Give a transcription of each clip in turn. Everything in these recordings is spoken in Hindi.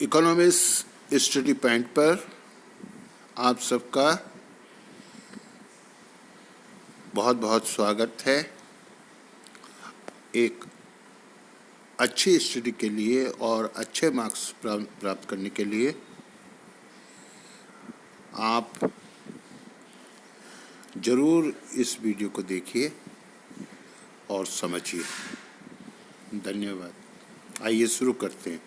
इकोनॉमिक्स स्टडी पॉइंट पर आप सबका बहुत बहुत स्वागत है। एक अच्छी स्टडी के लिए और अच्छे मार्क्स प्राप्त करने के लिए आप ज़रूर इस वीडियो को देखिए और समझिए। धन्यवाद। आइए शुरू करते हैं।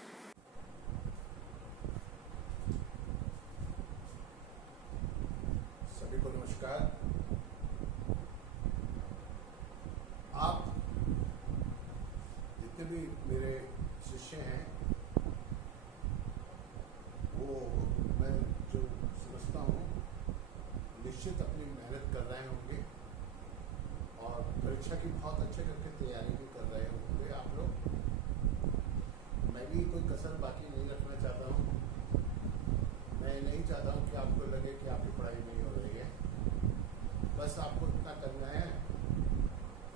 सभी को नमस्कार। आप जितने भी मेरे शिष्य हैं वो मैं जो समझता हूँ निश्चित अपनी मेहनत कर रहे होंगे और परीक्षा की बहुत अच्छे करके तैयारी भी कर रहे होंगे आप लोग। मैं भी कोई कसर बाकी नहीं रखना चाहता हूँ। मैं नहीं चाहता हूँ कि आपको लगे कि आपकी पढ़ाई नहीं हो रही है। बस आपको इतना करना है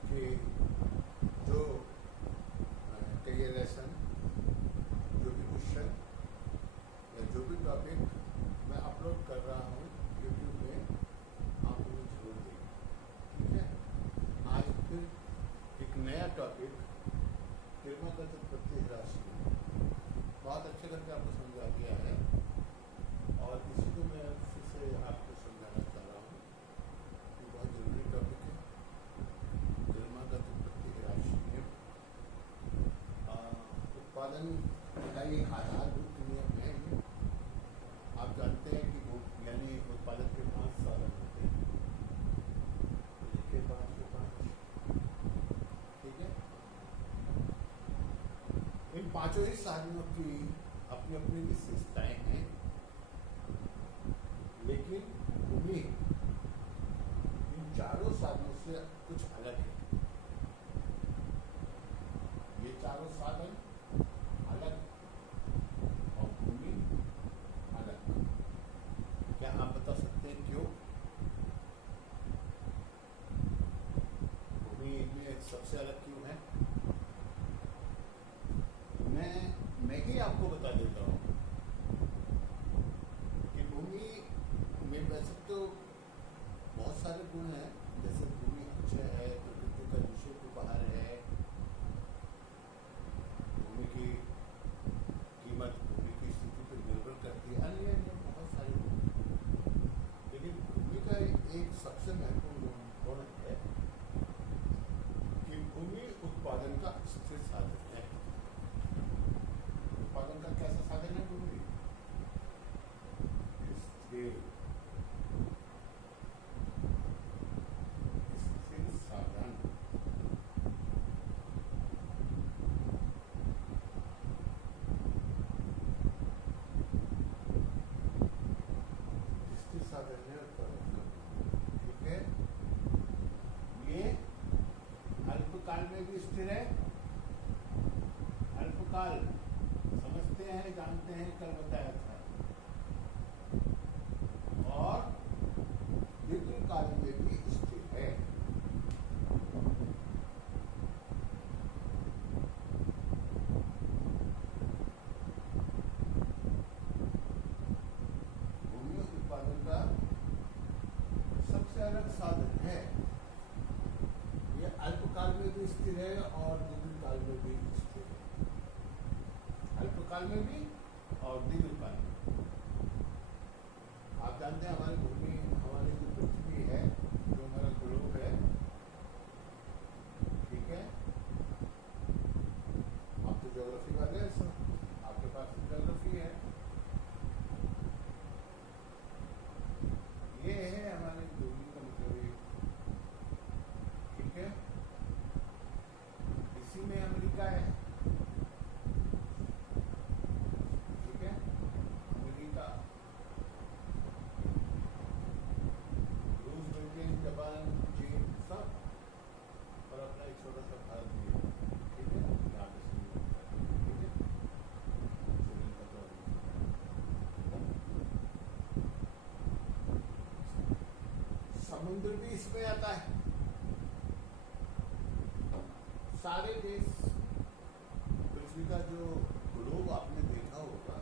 कि जो कई लेसन, जो भी क्वेश्चन या जो भी टॉपिक मैं अपलोड कर रहा हूँ यूट्यूब में, आप उन्हें जरूर देखें। ठीक है। आज फिर एक नया टॉपिक क्रमागत प्रतिह्रासी बहुत अच्छे करके आपको समझा दिया है और इसी को मैं फिर से आपको समझाना चाह रहा हूँ कि बहुत जरूरी टॉपिक है। क्रमागत प्रतिह्रासी उत्पादन का एक आधारभूत नियम है। आप जानते हैं कि यानी उत्पादन के 5 साधन होते हैं। लिखे 5 के 5। ठीक है। इन पांचों ही साधनों की अपनी अपनी विशेषताएं हैं, लेकिन भूमि इन चारों साधनों से कुछ अलग है। ये चारों साधन अलग और भूमि अलग। क्या आप बता सकते हैं क्यों? भूमि में सबसे अलग क्यों है? मैं ही आपको बता देता हूँ कि भूमि में वैसे तो बहुत सारे गुण हैं, जैसे भूमि अक्षय है, प्रकृति का निषेध उपहार है, भूमि की कीमत भूमि की स्थिति पर निर्भर करती है, अन्य बहुत सारे गुण। लेकिन भूमि का एक सबसे महत्वपूर्ण गुण है कि भूमि उत्पादन का स्थिर साधन है। उत्पादन का कैसा साधन है भूमि? स्थिर साधन। स्थिर साधन है उत्पादन का। ठीक है। ये अल्पकाल में भी स्थिर है। अल्पकाल समझते हैं, जानते हैं, कल बताया था। और दीर्घकाल में भी स्थिर है। भूमि उत्पादन का सबसे अलग साधन है। ये अल्पकाल में भी स्थिर है और दीर्घकाल में भी स्थिर है। अल्पकाल में भी और दीर्घकाल में। आप जानते हैं हमारी भूमि, हमारी जो पृथ्वी है, जो हमारा ग्लोब है, ठीक है। आप तो ज्योग्राफी वाले हैं सर, आपके पास तो ज्योग्राफी है। ये है हमारी भूमि का मतलब, ठीक है। इसी में अमेरिका है, ठीक है। अमेरिका, रूस, ब्रिटेन, जापान, चीन, सब, और अपना एक छोटा सा भारत भी है। ठीक है। यहाँ पे ठीक है। समुद्र भी इसमें आता है। सारे देश, पृथ्वी का जो ग्लोब आपने देखा होगा,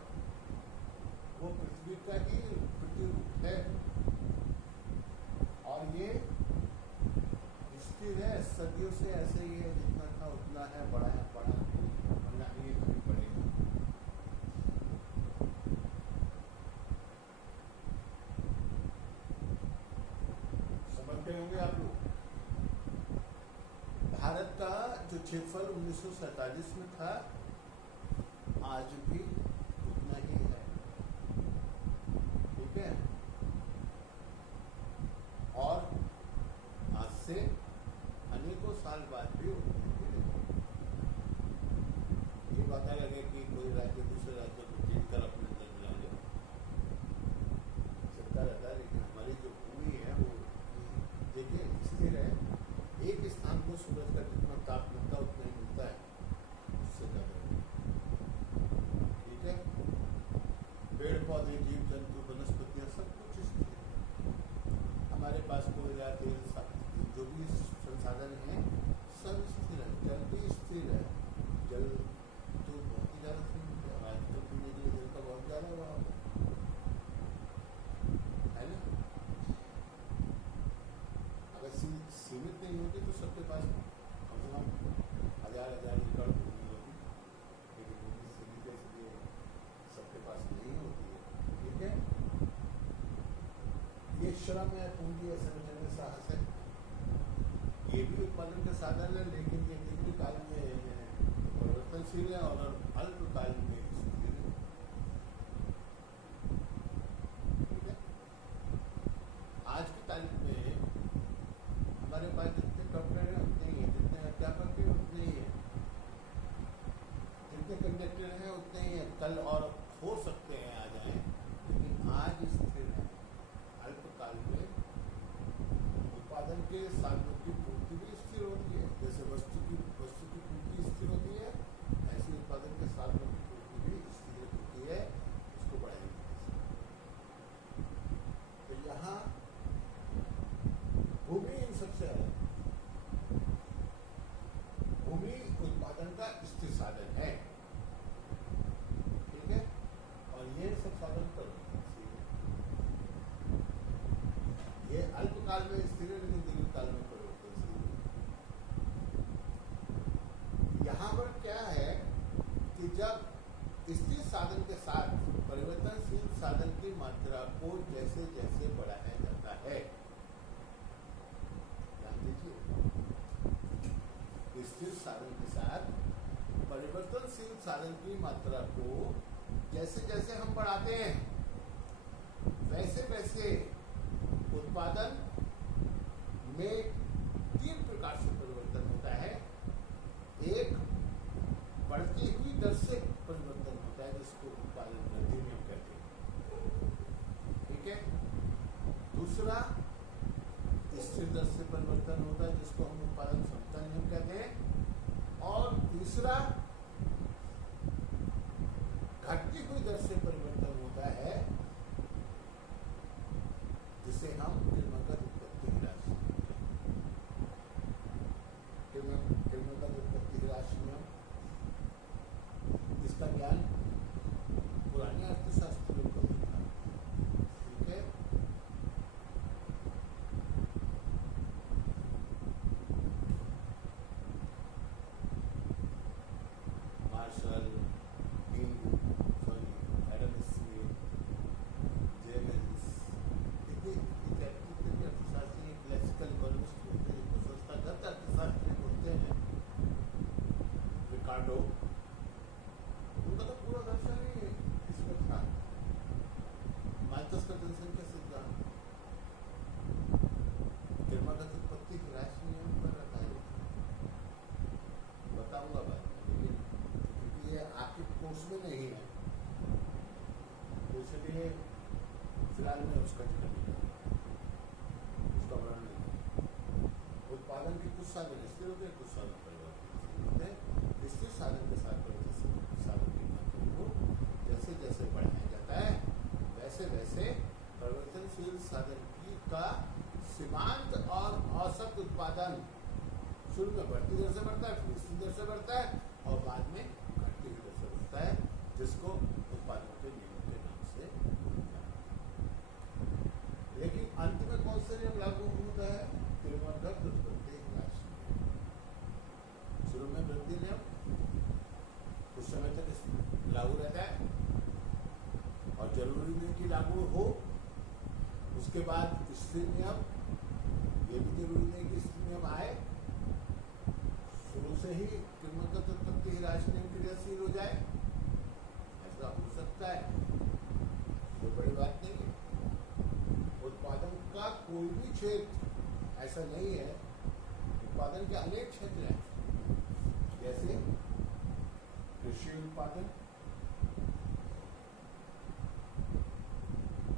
क्षेत्रफल 1947 में था, आज भी उतना ही है। ठीक है, और आज से अनेकों साल बाद भी उतना ही रहेगा। ये बात लगे कि कोई राज्य दूसरे राज्य को जीत कर अपने अंदर मिला ले, चलता रहता है, लेकिन हमारी जो भूमि है वो देखिए स्थिर है। एक स्थान को सूरज का जितना ताप मिलता है उतना ही मिलता है, उससे ज्यादा। ठीक है, पेड़ पौधे, जीव जंतु, वनस्पतियां सब कुछ स्थिर है। हमारे पास कोयला, तेल, जो भी संसाधन है सब स्थिर है। जल भी स्थिर है। जल तो बहुत ही ज्यादा सीमित है, आजकल पीने के लिए जल का बहुत ज्यादा अभाव है ना। अगर सीमित नहीं होगी तो सबके पास कम से कम 1000 एकड़ भूमि होगी, लेकिन भूमि सीमित है, इसलिए सबके पास नहीं होती है। ठीक है, ये श्रम है, पूंजी है, संगठन है, साहस है, ये भी उत्पादन के साधन है, लेकिन ये दीर्घकाल में परिवर्तनशील है और अल्पकाल में स्थिर है। ठीक है, आज की तारीख में हमारे पास जितने डॉक्टर हैं उतने ही हैं, जितने अध्यापक हैं उतने ही हैं, जितने कंडक्टर हैं उतने ही हैं। कल और हो सकते हैं आ जाए, लेकिन आज स्थिर है। अल्पकाल में उत्पादन के साधनों की पूर्ति भी स्थिर होती है। जैसे वस्तु की पूर्ति स्थिर होती है, ऐसे उत्पादन के साधनों की पूर्ति भी स्थिर होती है, उसको बढ़ाएंगे। तो यहाँ भूमि इन सबसे अलग, भूमि उत्पादन का स्थिर साधन है। ठीक है, और ये सब साधन परिवर्तनशील है। ये अल्पकाल में स्थिर है, लेकिन दीर्घकाल में परिवर्तनशील है। यहाँ पर क्या है कि जब स्थिर साधन के साथ परिवर्तनशील साधन की मात्रा को जैसे जैसे बढ़ाया जाता है, ध्यान दीजिए, स्थिर साधन के साथ परिवर्तनशील साधन की मात्रा को जैसे जैसे हम बढ़ाते हैं, वैसे वैसे उत्पादन में 3 प्रकार से परिवर्तन होता है। एक, बढ़ती हुई दर से परिवर्तन होता है, जिसको उत्पादन वृद्धि नियम कहते हैं। ठीक है, दूसरा स्थिर दर से परिवर्तन होता है, जिसको हम उत्पादन क्षमता नियम कहते हैं। और तीसरा, घटती हुई दर से परिवर्तन होता है, जिसे हम क्रमागत उत्पत्ति ह्रास क्रमागत उत्पत्ति ह्रास नियम, इसका ज्ञान पुराने अर्थशास्त्रियों को भी था। ठीक है, मार्शल, एडम स्मिथ, जेम्स, इतने अर्थशास्त्री क्लासिकल इकोनॉमिस्ट होते हैं, जिनको संस्थागत अर्थशास्त्री बोलते हैं, रिकार्डो, उनका तो पूरा दर्शन ही इसमें था, माल्थस का जनसंख्या सिद्धांत, क्रमागत उत्पत्ति ह्रास नियम पर आधारित बताऊंगा बाद में, लेकिन क्योंकि ये आपके कोर्स में नहीं है, तो इसलिए फिलहाल मैं उसका जिक्र नहीं करूँगा, उसका वर्णन नहीं करूँगा। उत्पादन के कुछ साधन स्थिर होते हैं, कुछ साधन परिवर्तनशील होते हैं। स्थिर साधन के साथ परिवर्तनशील साधन की मात्रा को जैसे जैसे बढ़ाया जाता है, वैसे वैसे परिवर्तनशील साधन की का सीमांत और औसत उत्पादन शुरू में बढ़ती दर से बढ़ता है, फिर स्थिर दर से बढ़ता है और बाद में घटती हुई दर से बढ़ता है, जिसको उत्पादन के नियम के नाम से जाना। लेकिन अंत में कौन से नियम लागू होता है? क्रमागत उत्पत्ति ह्रास नियम। शुरू में वृद्धि नियम कुछ समय तक लागू रहता है और जरूरी नहीं कि लागू हो। उसके बाद स्थिर नियम, ये भी जरूरी नहीं कि स्थिर नियम आए, शुरू से ही किरणोत्तर उत्पत्ति ह्रास नियम क्रियाशील हो जाए, ऐसा हो सकता है, कोई बड़ी बात नहीं है। उत्पादन का कोई भी क्षेत्र ऐसा नहीं है, उत्पादन के अनेक क्षेत्र हैं, जैसे कृषि उत्पादन,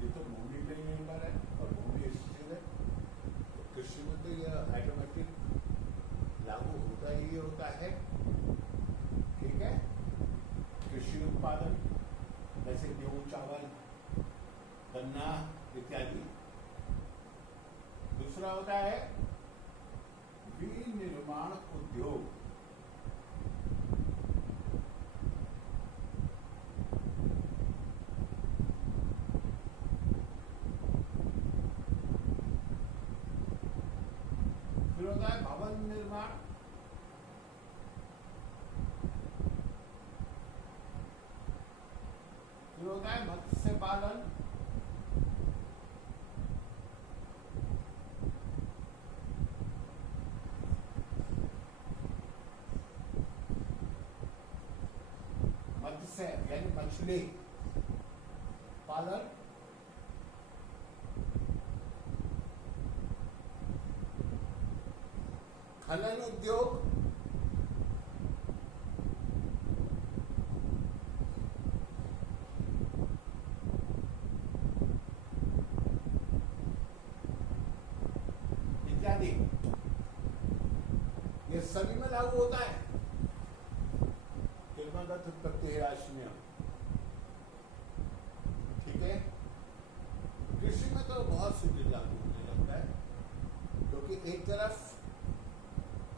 ये तो भूमि पे ही निर्भर है और भूमि स्थिर है, तो कृषि में तो यह ऑटोमेटिक लागू होता ही होता है, ठीक है। कृषि उत्पादन जैसे गेहूं, चावल, गन्ना इत्यादि। दूसरा होता है विनिर्माण उद्योग, फिर होता है भवन निर्माण, फिर होता है मत्स्य पालन, मत्स्य यानी मछली पालन, खनन उद्योग, इत्यादि। ये सभी में लागू होता है किरणोत्तर उत्पत्ति ह्रास नियम, ठीक है। कृषि में तो बहुत सी लागू होने लगता है, क्योंकि एक तरफ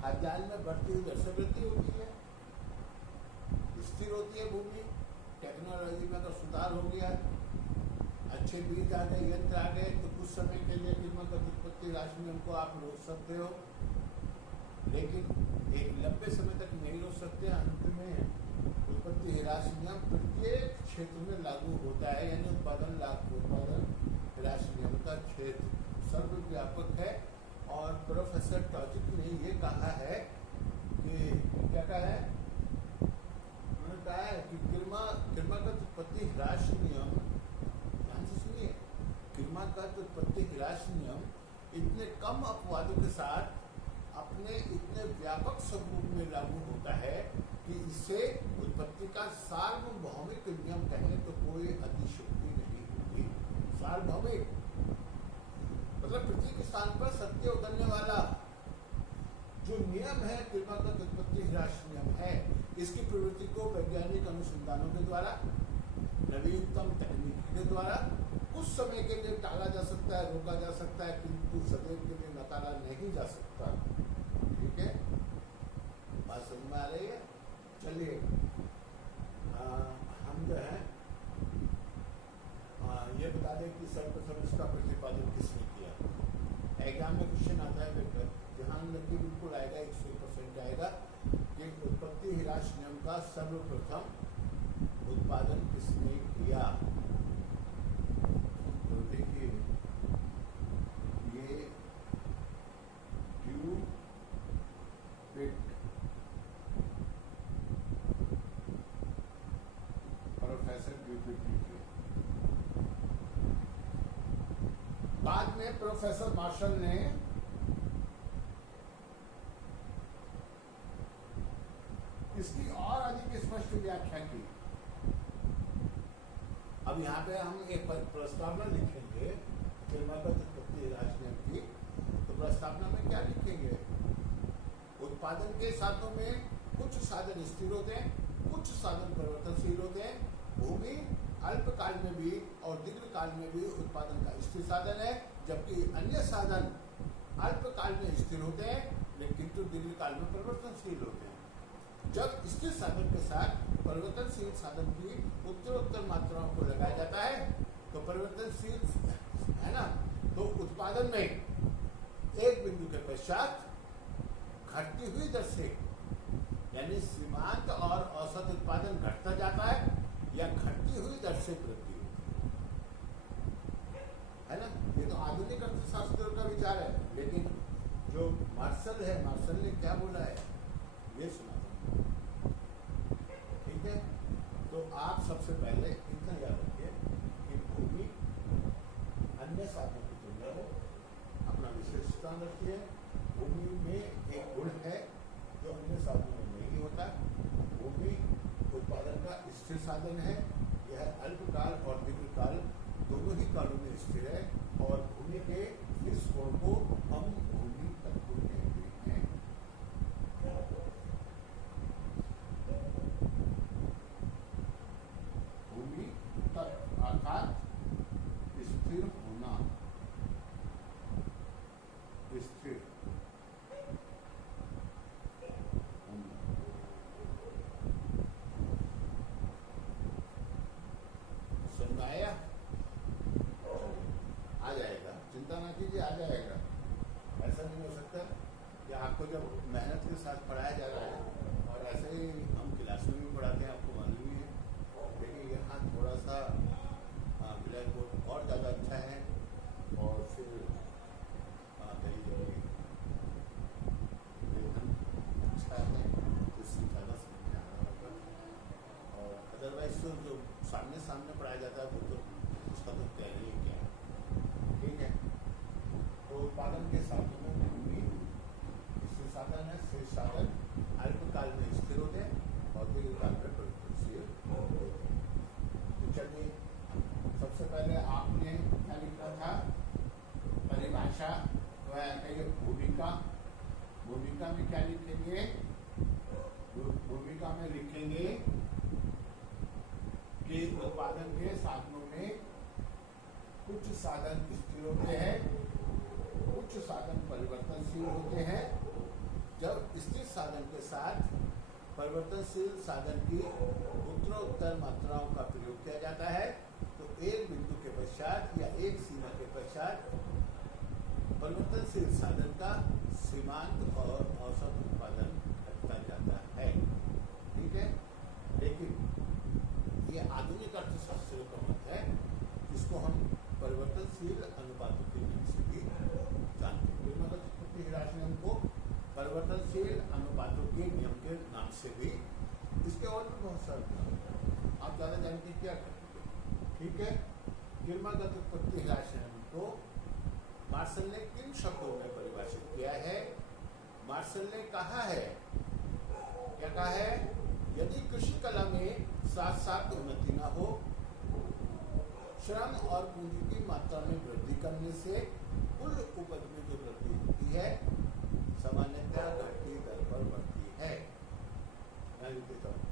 खाद्यान्न में बढ़ती हुई वर्षवृद्धि होती है, स्थिर होती है भूमि, टेक्नोलॉजी में अगर सुधार हो गया, अच्छे बीज आ गए, यंत्र आ गए, तो कुछ समय के लिए किरणोत्तर उत्पत्ति ह्रास नियम को आप रोक सकते हो, लेकिन एक लंबे समय तक नहीं रोक सकते। अंत में उत्पत्ति ह्रास नियम प्रत्येक क्षेत्र में लागू होता है, यानी उत्पादन ह्रास नियम का क्षेत्र सर्वव्यापक है। और प्रोफेसर टॉजिक ने ये कहा है कि क्या कहा है, उन्होंने कहा है कि किरणोत्तर उत्पत्ति ह्रास नियम, ध्यान से सुनिए, किरणोत्तर उत्पत्ति ह्रास नियम इतने कम अपवादों के साथ अपने इतने व्यापक स्वरूप में लागू होता है कि इससे उत्पत्ति का सार्वभौमिक नियम कहें तो कोई अतिशयोक्ति नहीं होगी। सार्वभौमिक मतलब पृथ्वी के स्थान पर सत्य उतरने वाला जो नियम है, किरणोत्तर उत्पत्ति ह्रास नियम है, इसकी प्रवृत्ति को वैज्ञानिक अनुसंधानों के द्वारा, नवीनतम तकनीक के द्वारा कुछ समय के लिए टाला जा सकता है, रोका जा सकता है, किंतु सदैव के लिए नकारा नहीं जा सकता, ठीक है। बात समझ में आ रही है? चलिए हम जो है ये बता दें कि सर्वप्रथम इसका प्रतिपादन किसने किया। एग्जाम में क्वेश्चन आता है बेटा, ध्यान रखिए, बिल्कुल आएगा, 100% आएगा कि उत्पत्ति ह्रास नियम का सर्वप्रथम उत्पादन किसने किया। तो देखिए ये प्रोफेसर ड्यूपिट, बाद में प्रोफेसर मार्शल ने इसकी और अधिक स्पष्ट व्याख्या की। अब यहाँ पे हम एक प्रस्तावना लिखेंगे किरणोत्तर उत्पत्ति ह्रास नियम की, तो प्रस्तावना में क्या लिखेंगे? उत्पादन के साधनों में कुछ साधन स्थिर होते हैं, कुछ साधन परिवर्तनशील होते हैं। भूमि अल्पकाल में भी और दीर्घकाल में भी उत्पादन का स्थिर साधन है, जबकि अन्य साधन अल्पकाल में स्थिर होते हैं लेकिन तो दीर्घकाल में परिवर्तनशील होते हैं। जब स्थिर साधन के साथ परिवर्तनशील साधन की उत्तरोत्तर मात्राओं को लगाया जाता है तो परिवर्तनशील है ना, तो उत्पादन में एक बिंदु के पश्चात घटती हुई दर से, यानी सीमांत और औसत उत्पादन घटता जाता है या घटती हुई दर से वृद्धि है ना। ये तो आधुनिक अर्थशास्त्र का विचार है, लेकिन जो मार्शल है, मार्शल ने क्या बोला है ये सनातन। ठीक है, तो आप सबसे पहले इतना याद रखिए कि भूमि अन्य साधनों की तुलना में अपना विशेष स्थान रखती है। भूमि में एक गुण है जो अन्य साधनों में नहीं होता। भूमि उत्पादन का स्थिर साधन है। यह अल्पकाल और दीर्घकाल दोनों ही कालों में स्थिर है और भूमि के इस गुण को हम भूमि तत्व कहते हैं। भूमि तत्व अर्थात स्थिर होना, स्थिर समझाया? आ जाएगा, चिंता ना कीजिए, आ जाएगा। ऐसा नहीं हो सकता कि आपको जब मेहनत के साथ पढ़ाया जा रहा है और ऐसे ही हम क्लास में भी पढ़ाते हैं, आपको मालूम ही है। लेकिन यहाँ थोड़ा सा ब्लैक बोर्ड और ज़्यादा अच्छा है और फिर कहीं अच्छा है तो इससे ज़्यादा समझ में आ रहा होगा। और अदरवाइज तो जो सामने सामने पढ़ाया जाता है वो तो उसका तो कहने ही क्या है। ठीक है, तो उत्पादन के साधनों में भूमि स्थिर साधन है। स्थिर साधन अल्पकाल में स्थिर होते हैं और दीर्घकाल में परिवर्तनशील होते हैं। तो चलिए, सबसे पहले आपने क्या लिखना था? परिभाषा कहिए भूमिका। भूमिका में क्या लिखेंगे? भूमिका में लिखेंगे कि उत्पादन के साधनों में कुछ साधन स्थिर होते हैं, कुछ साधन परिवर्तनशील होते हैं। जब स्थिर साधन के साथ परिवर्तनशील साधन की उत्तरोत्तर मात्राओं का प्रयोग किया जाता है तो एक बिंदु के पश्चात या एक सीमा के पश्चात परिवर्तनशील साधन का सीमांत और औसत उत्पादन घटता जाता है। ठीक है, लेकिन ये आधुनिक अर्थशास्त्र का मत है, जिसको हम परिवर्तनशील अनुपातों के नाम से भी जानते हैं। उत्पत्ति नियम को परिवर्तनशील अनुपातों के नियम के नाम से भी, इसके और भी बहुत सारे नाम आप ज़्यादा जान के क्या करेंगे। ठीक है, गिरमागत उत्पत्ति नियम को मार्शल ने किन शब्दों में परिभाषित किया है? मार्शल ने कहा है, क्या कहा है? यदि कृषि कला में साथ साथ उन्नति न हो, श्रम और पूंजी की मात्रा में वृद्धि करने से कुल उपज में जो वृद्धि होती है सामान्यतः घटती दर पर बढ़ती है। मैं लिख देता हूं।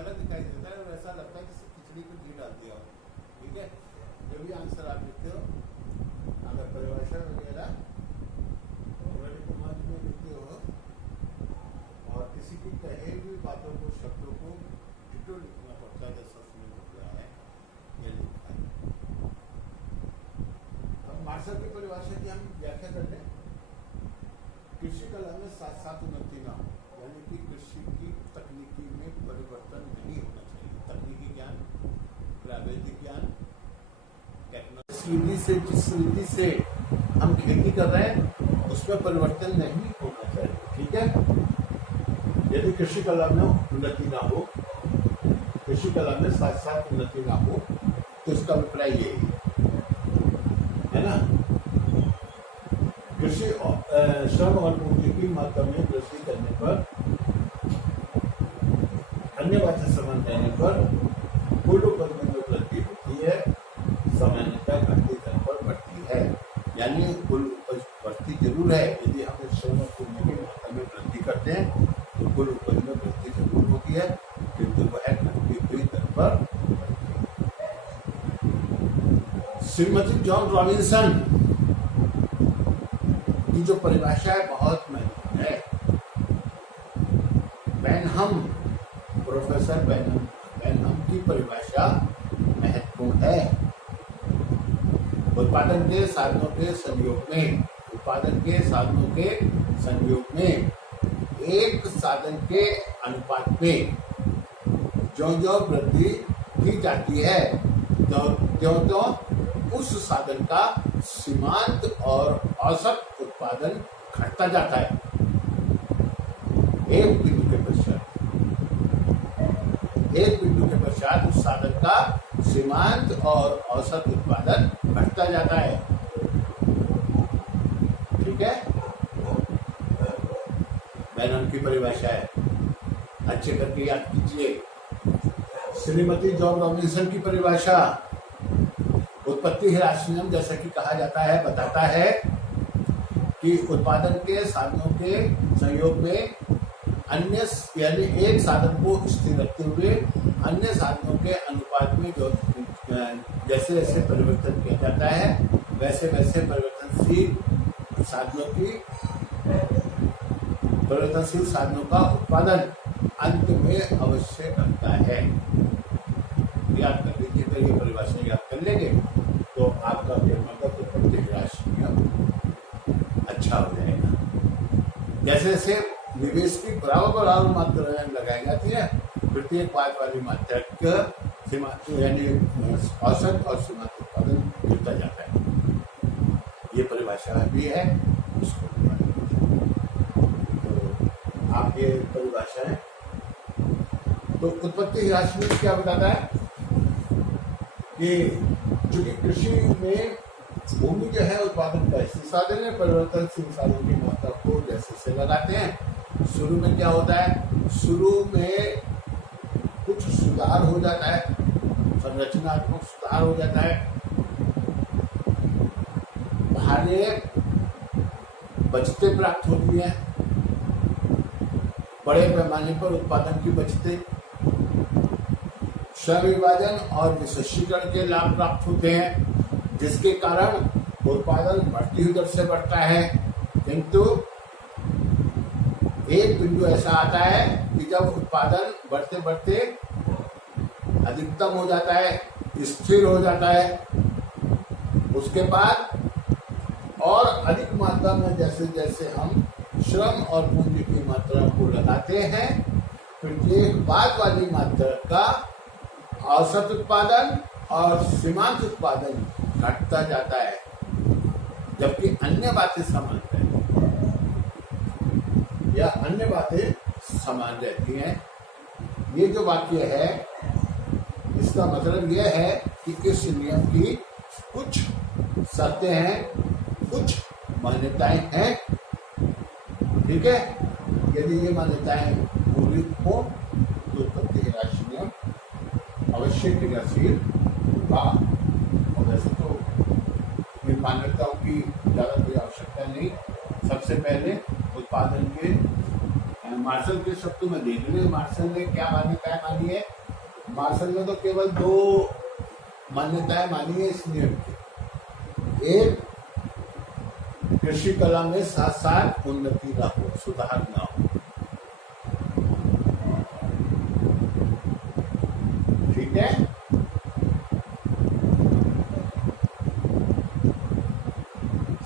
अलग दिखाई देता है और ऐसा लगता है जैसे खिचड़ी को घी डाल दिया हो। ठीक है, जो भी आंसर आप लिखते हो, अगर परिभाषा वगैरह कुमार में लिखते हो और किसी की कहे हुई बातों को, शब्दों को डिटो लिखना पड़ता है जैसा उसमें लिख रहा है, ये लिखा है। अब मार्शल की परिभाषा की हम व्याख्या कर लें। कृषि कला में साथ साथ उन्नति ना हो, यानी कि कृषि की तकनीकी में परिवर्तन नहीं होना चाहिए। तकनीकी ज्ञान, प्रावैधिक ज्ञान, टेक्नोलॉजी से जिस रीति से हम खेती कर रहे हैं उसमें परिवर्तन नहीं होना चाहिए। ठीक है, यदि कृषि कला में उन्नति ना हो, कृषि कला में साथ साथ उन्नति ना हो, तो इसका अभिप्राय यही है ना। कृषि श्रम और पूंजी की मात्रा में वृद्धि करने पर, अन्य वाचक संबंध देने पर कुल उपज में जो वृद्धि होती है सामान्यतः घटती दर पर बढ़ती है। यानी कुल उपज बढ़ती जरूर है, यदि हम श्रम और पूंजी की मात्रा में वृद्धि करते हैं तो कुल उपज में वृद्धि जरूर होती है, किंतु वह घटती हुई दर पर बढ़ती है। श्रीमती जॉन रॉबिन्सन की जो परिभाषा है बहुत महत्वपूर्ण है। बेनहम, प्रोफेसर बेनहम की परिभाषा महत्वपूर्ण है। उत्पादन के साधनों के संयोग में, उत्पादन के साधनों के संयोग में एक साधन के अनुपात में जो वृद्धि की जाती है त्यों उस साधन का सीमांत और औसत उत्पादन घटता जाता है। एक बिंदु के पश्चात उस साधन का सीमांत और औसत उत्पादन घटता जाता है। ठीक है, बेनहम की परिभाषा है, अच्छे करके याद कीजिए। श्रीमती जॉन रॉबिन्सन की परिभाषा उत्पत्ति ह्रास नियम, जैसा कि कहा जाता है, बताता है कि उत्पादन के साधनों के संयोग में अन्य, यानी एक साधन को स्थिर रखते हुए अन्य साधनों के अनुपात में जो जैसे जैसे परिवर्तन किया जाता है वैसे वैसे परिवर्तनशील साधनों का उत्पादन अंत में अवश्य घटता है। याद कर लीजिए, तो ये परिभाषा याद कर लेंगे तो आपका उत्पत्ति ह्रास नियम अच्छा हो जाएगा। जैसे जैसे निवेश की बराबर मात्रा लगाई जाती है, प्रत्येक बाद वाली मात्रा यानी औसत और सीमांत उत्पादन गिरता जाता है। ये परिभाषा भी है, उसको तो आप ये परिभाषा है। तो उत्पत्ति ह्रास नियम क्या बताता है कि चूंकि कृषि में भूमि जो है उत्पादन का स्थिर साधन है, परिवर्तनशील साधन की मात्रा को जैसे से लगाते हैं। शुरू में क्या होता है, शुरू में कुछ सुधार हो जाता है, संरचनात्मक सुधार हो जाता है, भारी बचतें प्राप्त होती हैं, बड़े पैमाने पर उत्पादन की बचतें, श्रम विभाजन और विशेषीकरण के लाभ प्राप्त होते हैं, जिसके कारण उत्पादन बढ़ती हुई दर से बढ़ता है। किंतु एक बिंदु ऐसा आता है कि जब उत्पादन बढ़ते बढ़ते अधिकतम हो जाता है, स्थिर हो जाता है, उसके बाद और अधिक मात्रा में जैसे जैसे हम श्रम और पूंजी की मात्रा को लगाते हैं, फिर एक बाद वाली मात्रा का औसत उत्पादन और सीमांत उत्पादन घटता जाता है, जबकि अन्य बातें समान रहती हैं या अन्य बातें समान रहती हैं। ये जो वाक्य है इसका मतलब यह है कि इस नियम की कुछ शर्तें हैं, कुछ मान्यताएं हैं। ठीक है, यदि ये मान्यताएं पूरी हो तो उत्पत्ति ह्रास नियम अवश्य क्रियाशील होगा। और वैसे तो इन मान्यताओं की ज़्यादा कोई आवश्यकता नहीं। सबसे पहले उत्पादन के मार्शल के शब्दों में देखिए, मार्शल ने क्या मान्यताएं मानी है। मार्शल ने तो केवल 2 मान्यताएं मानी है इस नियम की। एक, कृषि कला में साथ साथ उन्नति ना हो, सुधार ना हो। ठीक है,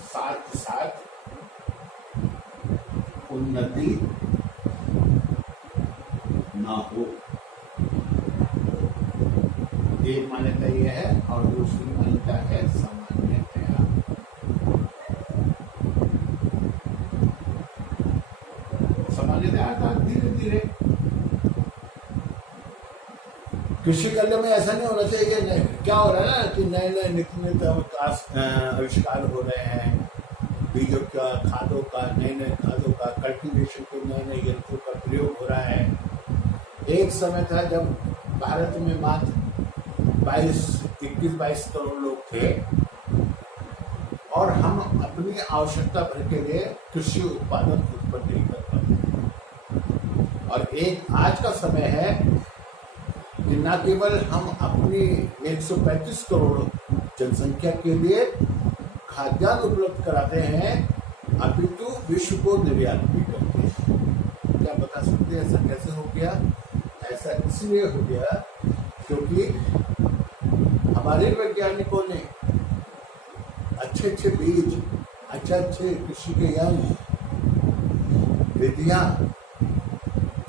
साथ साथ उन्नति ना हो, एक मान्यता यह है। और दूसरी मान्यता है सामान्यतया। सामान्यतया अर्थात धीरे धीरे। कृषि कार्य में ऐसा नहीं होना चाहिए कि क्या हो रहा है ना कि नए नए नित्य नित्य आविष्कार हो रहे हैं, बीजों का, खादों का, नए नए खादों का, कल्टीवेशन के नए नए यंत्रों का प्रयोग हो रहा है। एक समय था जब भारत में मात्र 21-22 करोड़ लोग थे और हम अपनी आवश्यकता भर के लिए कृषि उत्पादन उत्पन्न नहीं कर पाते। और एक आज का समय है कि न केवल हम अपनी 135 करोड़ जनसंख्या के लिए खाद्यान्न उपलब्ध कराते हैं, अपितु विश्व को निर्यात भी करते हैं। क्या बता सकते हैं ऐसा कैसे हो गया? ऐसा इसलिए हो गया क्योंकि हमारे वैज्ञानिकों ने अच्छे अच्छे बीज, अच्छे कृषि के यंत्र, विधियां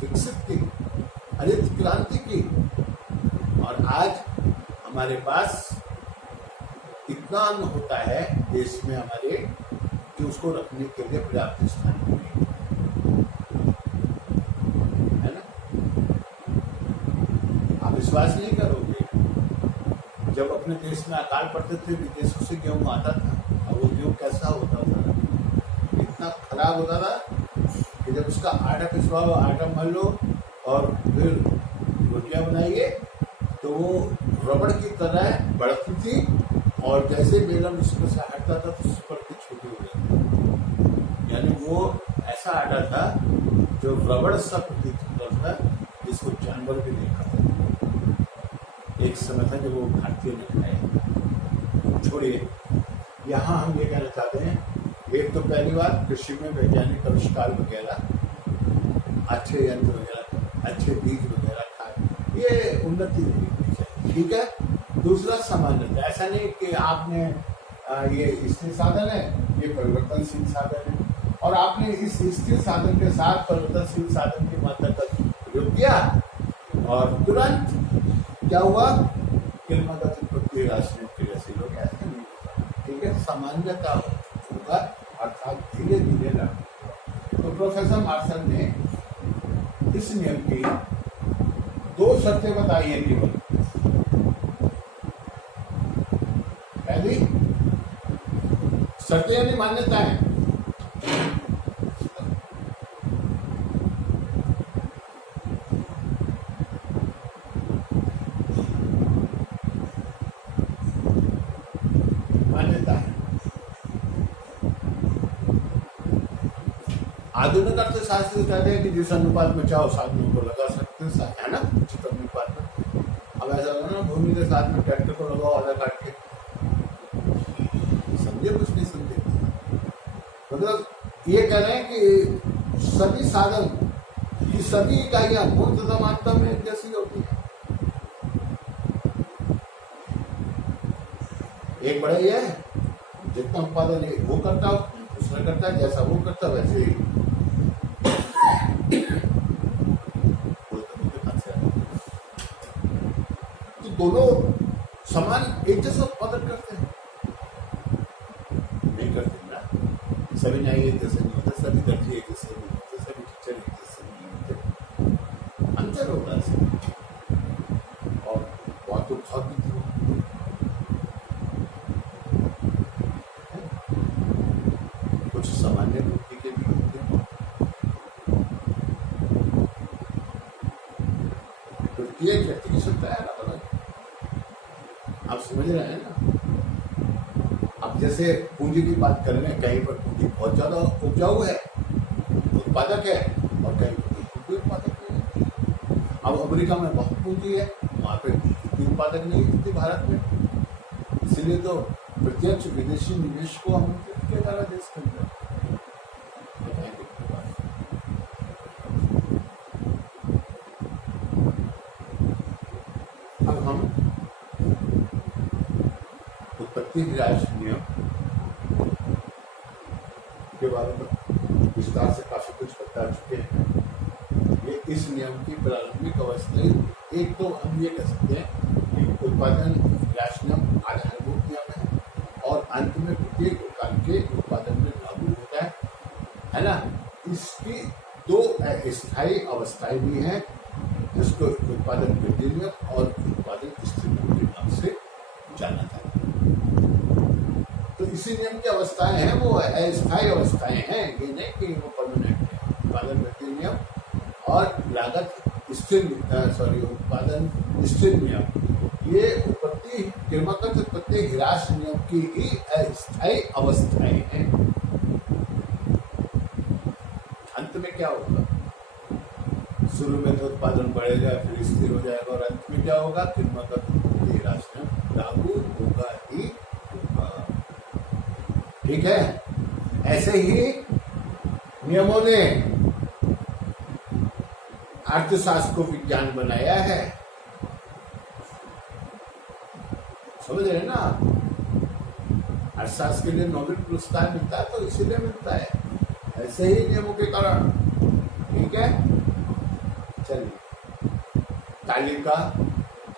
विकसित की, हरित क्रांति की, और आज हमारे पास इतना अन्न होता है देश में हमारे कि उसको रखने के लिए पर्याप्त स्थान नहीं है ना। आप विश्वास नहीं करोगे, जब अपने देश में अकाल पड़ते थे विदेशों से गेहूं आता था, और वो गेहूं कैसा होता था, इतना खराब होता था कि जब उसका आटा पिसवाओ, आटा मल लो और फिर रोटियां बनाइए तो वो रबड़ की तरह बढ़ती थी, और जैसे बेलन उसमें से हटता था तो सुपर की छोटी हो जाती। यानी वो ऐसा आटा था जो रबड़ सा प्रतीत होता था, जिसको जानवर भी नहीं खाता। एक समय था जब वो भारतीयों ने खाए। छोड़िए, यहाँ हम ये कहना चाहते हैं, एक तो पहली बात कृषि में वैज्ञानिक आविष्कार वगैरह, अच्छे यंत्र वगैरह, अच्छे बीज वगैरह खाए, ये उन्नति नहीं होनी चाहिए। ठीक है। दूसरा सामान्यता, ऐसा नहीं कि आपने ये स्थिर साधन है, ये परिवर्तनशील साधन है, और आपने इस स्थिर साधन के साथ परिवर्तनशील साधन की मात्रा का प्रयोग किया और तुरंत क्या हुआ? किल्मागत प्रक्रिया राशि क्रियाशील हो गया। ठीक है, सामान्यता होगा अर्थात धीरे धीरे लागू। तो प्रोफेसर मार्शल ने इस नियम की 2 शर्तें बताई है केवल। पहली शर्तें यानी मान्यताएं, आधुनिक अर्थशास्त्र कहते हैं कि जिस अनुपात में चाहो साधनों को लगा सकते हैं, है ना, उचित अनुपात में। अब ऐसा होगा ना, भूमि के साथ में ट्रैक्टर को लगाओ आधा काट के, समझे? कुछ नहीं समझे। मतलब ये कह रहे हैं कि सभी साधन की सभी इकाइयां पूर्णतः मात्रा में एक जैसी होती है। एक बड़ा ये है, जितना उत्पादन वो करता हो दूसरा करता है, जैसा वो करता वैसे ही तो दोनों समान एक जैसा उत्पादन करते हैं? नहीं करते ना। सभी न्याय एक जैसे नहीं होते, सभी दर्जी एक जैसे नहीं होते, सभी टीचर एक जैसे नहीं होते, अंतर होता है। और बात तो बहुत भी कुछ सामान्य बुद्धि के भी होते हैं, तो ये व्यक्ति की क्षमता है अलग अलग। आप समझ रहे हैं ना? अब जैसे पूंजी की बात कर रहे हैं, कहीं पर पूंजी बहुत ज्यादा उपजाऊ है, उत्पादक है, और कहीं पर अब अमेरिका में बहुत पूंजी है, वहाँ पे उतनी उत्पादक नहीं होती भारत में, इसीलिए तो प्रत्यक्ष विदेशी निवेश को आमंत्रित किया जा रहा है देश के अंदर। अब हम उत्पत्ति ह्रास नियम के बारे में विस्तार से काफी कुछ बता चुके हैं। ये इस नियम की प्रारंभिक अवस्था, एक तो हम ये कह सकते हैं कि उत्पादन ह्रास नियम आधारभूत नियम है और अंत में प्रत्येक प्रकार के उत्पादन में लागू होता है ना। इसकी दो स्थायी अवस्थाएं भी हैं, जिसको उत्पादन वृद्धि नियम और उत्पादन स्थिर के नाम से जाना जाता है। तो इसी नियम की अवस्थाएं हैं, वो अस्थायी अवस्थाएं हैं, ये नहीं कि वो परमानेंट है। उत्पादन वृद्धि नियम और लागत स्थिर उत्पादन स्थिर नियम, ये उत्पत्ति क्रमागत उत्पत्ति ह्रास नियम की ही अस्थायी अवस्थाएं हैं। अंत में क्या होगा? शुरू में तो उत्पादन बढ़ेगा, फिर स्थिर हो जाएगा, और अंत में क्या होगा? क्रमागत उत्पत्ति ह्रास नियम लागू होगा ही होगा। ठीक है, ऐसे ही नियमों ने अर्थशास्त्र को विज्ञान बनाया है, समझ रहे ना। अर्थशास्त्र के लिए नोबेल पुरस्कार मिलता है तो इसीलिए मिलता है, ऐसे ही नियमों के कारण। ठीक है, चलिए तालिका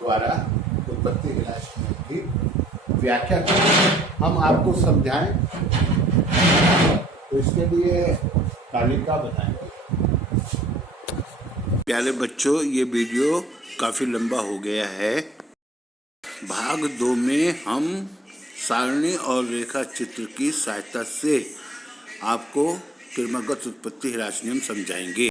द्वारा उत्पत्ति ह्रास नियम की व्याख्या करें, हम आपको समझाएं, तो इसके लिए तालिका बताएंगे। प्यारे बच्चों, ये वीडियो काफ़ी लंबा हो गया है। भाग 2 में हम सारणी और रेखा चित्र की सहायता से आपको क्रमागत उत्पत्ति ह्रास नियम समझाएंगे।